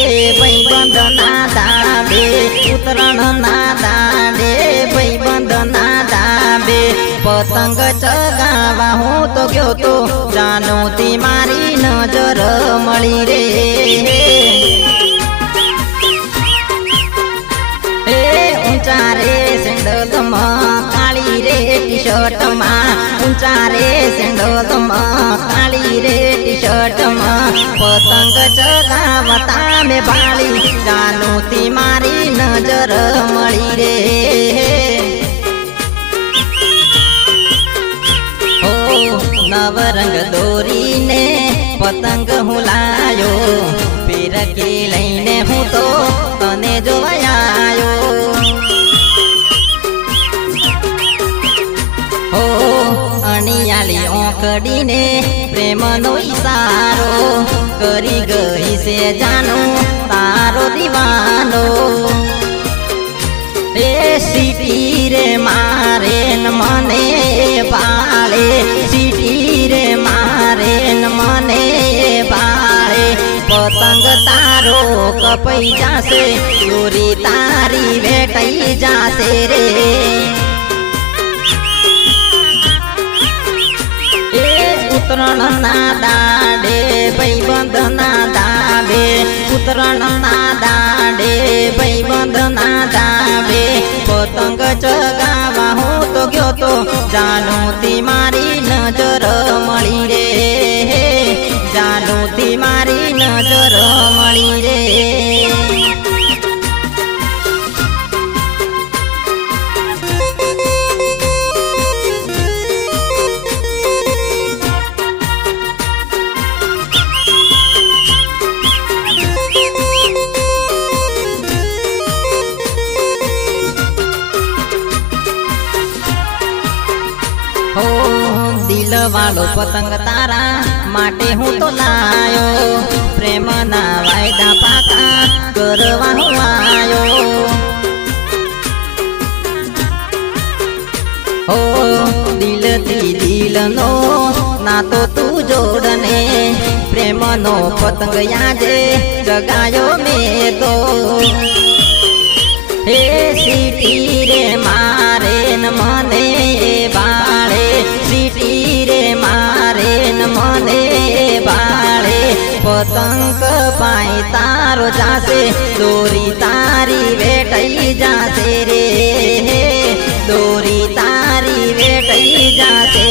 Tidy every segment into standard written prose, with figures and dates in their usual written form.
ભાઈબંધ ના દાબે ઉતરણ ના દાડે ભાઈબંધ ના દાબે પતંગ ચગાવા હું તો ગયો તો જાનોથી મારી નજર મળી રે ઊંચા રે સેન્ડલમાં કાળી રે ટી શર્ટમાં ઊંચા રે સેન્ડલમાં કાળી રે ટી શર્ટમાં પતંગ ચગાવતા મેં ભાળી જાનોથી મારી નજર મળી રે નવરંગ દોરીને પતંગ હું લાયો પીરકી લઈને હું તો તને જોવા આવ્યો હો અણિયાળી ઓંકડીને પ્રેમનો ઈશારો કરી ગઈ છે જાનો તારો દીવાનો રે સીટી રે મારે મને પાળે સીટી રે મારે મને પાળે પતંગ તારો કપાઈ જાશે દોરી તારી વેટાઈ જાશે રે ઉતરણ ના દાડે ભાઈબંધ ના દાબે ઉતરણ ના દાડે ભાઈબંધ ના દાબે પતંગ ચગાવા હું તો ગયો તો જાનોથી મારી નજર મળી રે જાનોથી મારી નજર મળી રે દિલ વાળો પતંગ તારા માટે હું તો લાયો પ્રેમના વાયદા પાકા કરવા હું આયો હો દિલથી દિલનો નાતો તું જોડને પ્રેમનો પતંગ યાદે જગાયો મેં તો હે સીટી રે મારે મને બાળે સીટી રે મારે મને બાળે પતંગ પાઈ તારો જાશે દોરી તારી વેટાઈ જાશે રે દોરી તારી વેટાઈ જાશે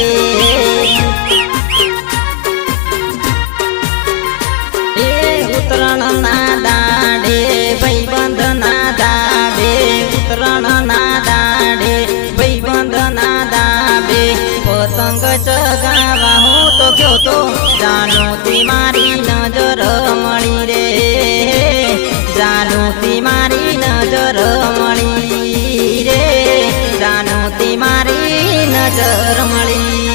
એ ઉતરણ ના દાડે ભાઈબંધ ના દાડે ઉતરણ ના દાડે ભાઈબંધ ના દાબે પતંગ ચગાવા હું તો ગયો તો